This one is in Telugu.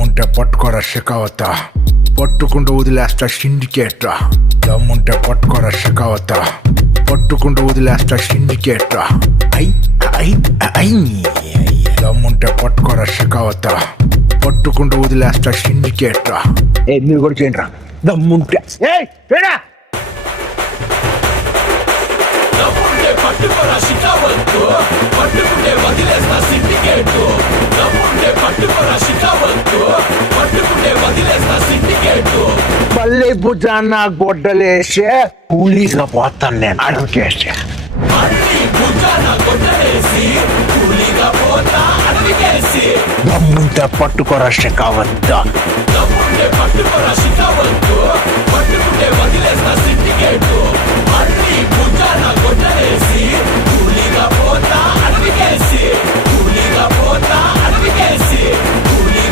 దమ్ముంటే పట్టుకోరా షెకావత, పట్టుకుంటూ వదిలేస్తా సిండికేట్. దమ్ముంటే పట్టుకోరా షెకావత, పట్టుకుంటూ వదిలేస్తా సిండికేట్. ఐ ఐ ఐ దమ్ముంటే పట్టుకోరా షెకావత, పట్టుకుంటూ వదిలేస్తా సిండికేట్. మీరు కూడా చేయండి రా దమ్ముంటే. పట్టుకోరా షికావత్తు, పట్టుకుంటే వదిలేస్తా సిండికేటు. దమ్ముంటే పట్టుకోరా షికావత్తు, పట్టుకుంటే వదిలేస్తా సిండికేటు. పల్లె భుజాన గొడ్డలేసే కూలీగా పోతాను నేను అడవికేసి. మళ్ళీ భుజాన గొడ్డలేసి కూలీగా పోతా అడవికేసి. దమ్ముంటే పట్టుకోరా షెకావత, దమ్ముంటే పట్టుకోరా షికావత్తు, పట్టుకుంటే వదిలేస్తా సిండికేటు. మళ్ళీ భుజాన గొడ్డలేసి కూలీగా పోతా అడవికేసి.